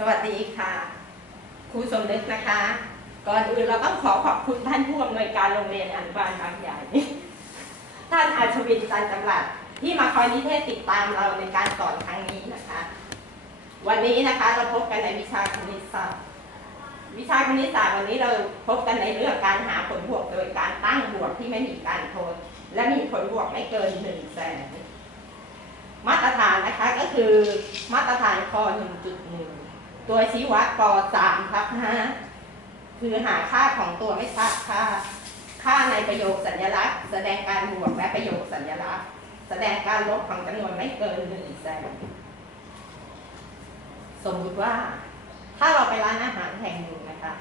สวัสดีค่ะ ครูสมนึกนะคะ ก่อนอื่นเราต้องขอขอบคุณท่านผู้อำนวยการโรงเรียนอนุบาลบางใหญ่ ท่านอาชวินจันจำรัดที่มาคอยนิเทศติดตามเราในการสอนครั้งนี้นะคะ วันนี้นะคะเราพบกันในวิชาคณิตศาสตร์ วิชาคณิตศาสตร์วันนี้เราพบกันในเรื่องการหาผลบวกโดยการตั้งบวกที่ไม่มีการทดและมีผลบวกไม่เกินหนึ่งแสนมาตรฐานนะคะก็คือมาตรฐานค1.1 ตัวชี้วัดป3ทับ5คือหาค่าของตัวไม่ทราบค่า ค่าในประโยคสัญลักษณ์ แสดงการบวกและประโยคสัญลักษณ์ แสดงการลบของจำนวนไม่เกิน1แสนสมมุติว่า ถ้าเราไปร้านอาหารแห่งหนึ่งนะคะ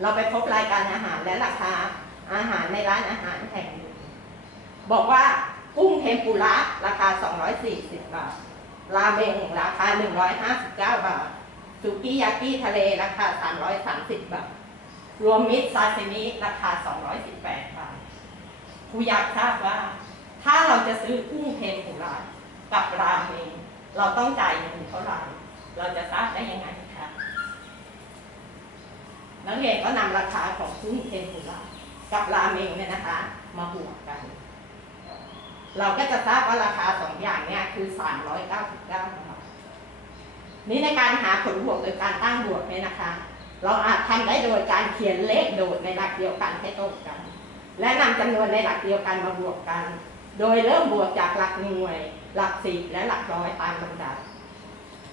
เราไปพบรายการอาหารและราคาอาหารในร้านอาหารแห่งหนึ่งบอกว่ากุ้งเทมปุระราคา 240 บาท ราเมงราคา 159 บาท สุกี้ยากิทะเลราคา 330 บาท รวมมิตรซาซิมิราคา 218 บาทครูอยากทราบว่า ถ้าเราจะซื้อกุ้งเทมปุระกับราเมงเราต้องจ่ายเงินเท่าไหร่เราจะทราบได้ยังไงคะนักเรียนก็นำราคาของกุ้งเทมปุระกับราเมงเนี่ยนะคะ มาบวกกัน เราก็จะทราบว่าราคาสองอย่างเนี่ยคือ 399บาท นี่ในการหาผลบวกโดยการตั้งบวกเนี่ยนะคะ เราอาจทำได้โดยการเขียนเลขโดดในหลักเดียวกันให้ตรงกัน และนำจำนวนในหลักเดียวกันมาบวกกัน โดยเริ่มบวกจากหลักหน่วย หลักสิบและหลักร้อยตามลำดับ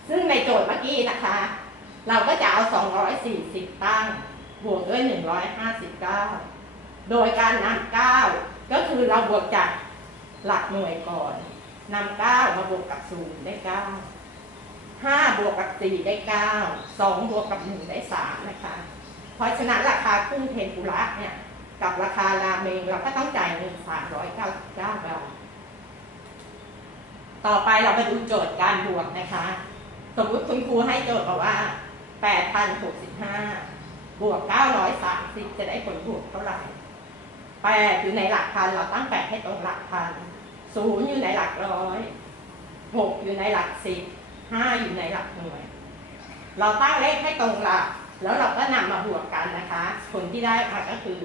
ซึ่งในโจทย์เมื่อกี้นะคะ เราก็จะเอา 240 ตั้ง บวกด้วย 159 โดยการนำ9ก็คือเราบวกจากหลักหน่วยก่อนนำ9มาบวกกับ0ได้9 5บวกกับ4ได้9 2บวกกับ1ได้3นะคะ เพราะฉะนั้นราคากุ้งเทมปุระเนี่ยกับราคาราเมงเราก็ต้องจ่ายเงิน399บาท ต่อไปเรามาดูโจทย์การบวกนะคะ สมมติคุณครูให้โจทย์บอกว่า8,065บห้าบวก930จะได้ผลบวกเท่าไหร่8อยู่ในหลักพันเราตั้ง8ให้ตรงหลักพัน0อยู่ในหลักร้อย6อยู่ในหลักสิบ 10 5อยู่ในหลักหน่วย เราตั้งเลขให้ตรงหลัก แล้วเราก็นำมาบวกกันนะคะ ผลที่ได้มาก็คือ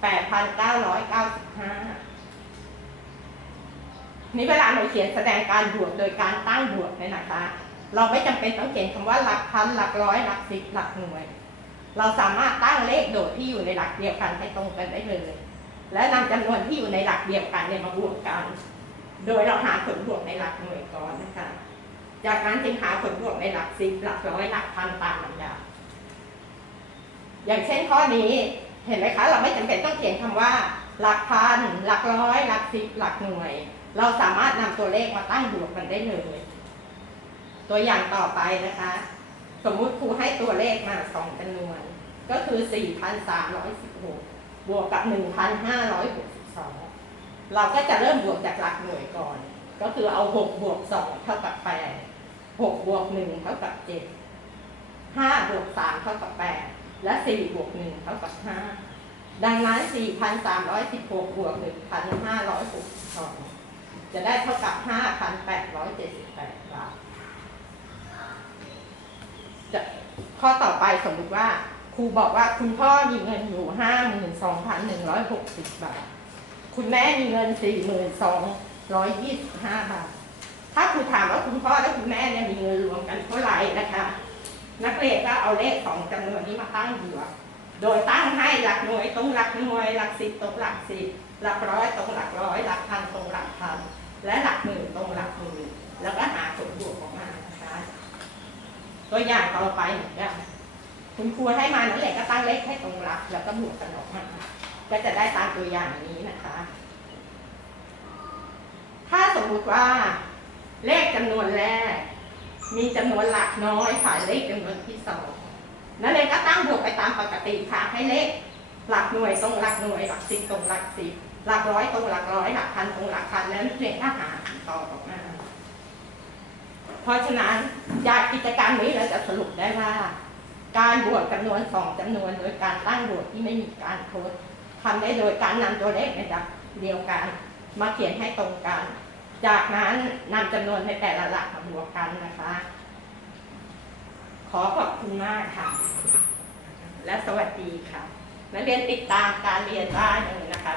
8,995 นี่เวลาเราเขียนแสดงการบวกโดยการตั้งบวกเนี่ยนะคะ เราไม่จำเป็นต้องเขียนคำว่าหลักพันหลักร้อยหลักสิบหลักหน่วย เราสามารถตั้งเลขโดดที่อยู่ในหลักเดียวกันให้ตรงกันได้เลย และนำจำนวนที่อยู่ในหลักเดียวกันเนี่ยมาบวกกัน โดยเราหาผลบวกในหลักหน่วยก่อนนะคะ จากนั้นจึงหาผลบวกในหลักสิบหลักร้อยหลักพันตามลำดับอย่างเช่นข้อนี้เห็นไหมคะ เราไม่จำเป็นต้องเขียนคำว่า หลักพันหลักร้อย หลักสิบหลักหน่วย เราสามารถนำตัวเลขมาตั้งบวกกันได้เลย ตัวอย่างต่อไปนะคะ สมมุติครูให้ตัวเลขมาสองจำนวน ก็คือ 4,316 บวกกับ 1,562 เราก็จะเริ่มบวกจากหลักหน่วยก่อน ก็คือเอา 6 บวก 2 เท่ากับ 8 6บวก1เท่ากับ7 5บวก3เท่ากับ8และ4บวก1เท่ากับ5ดังนั้น4,316บวก1,562จะได้เท่ากับ5,878บาทจะข้อต่อไปสมมติว่าครูบอกว่าคุณพ่อมีเงินอยู่52,160บาท คุณแม่มีเงิน42,25บาท ถ้าครูถามว่าคุณพ่อและคุณแม่ นเท่าไหร่นะคะ นักเรียนก็เอาเลขสองจำนวนนี้มาตั้งบวโดยตั้งให้หลักหน่วยตรงหลักหน่วยหลักสิบตรงหลักสิบหลักร้อยตรงหลักร้อย หลักพันตรงหลักพันและหลักหมื่นตรงหลักหมื่นแล้วก็หาผลบวกออกมานะคะตัวอย่างต่อไปเหมือนกันคุณครูให้มานั่นแหละก็ตั้งเลขให้ตรงหลัก แล้วก็บวกกันออกมาก็จะได้ตามตัวอย่างนี้นะคะ ถ้าสมมุติว่าเลขจำนวนแรก มีจำนวนหลักน้อยฝ่ายเลขจำนวนที่สองนั่นเลยก็ตั้งบวกไปตามปกติค่ะให้เลขหลักหน่วยตรงหลักหน่วยหลักสิบตรงหลักสิบหลักร้อยตรงหลักร้อยหลักพันตรงหลักพันแล้วเรียนก็หาต่อออกมาเพราะฉะนั้นจากกิจกรรมนี้เราจะสรุปได้ว่า การบวกจำนวนสองจำนวนโดยการตั้งบวกที่ไม่มีการโทษทำได้โดยการนำตัวเลขในหลักเดียวกัน มาเขียนให้ตรงกัน จากนั้นนำจำนวนในแต่ละหลักมาบวกกันนะคะ ขอขอบคุณมากค่ะ และสวัสดีค่ะนักเรียนติดตามการเรียนได้เลยนะคะ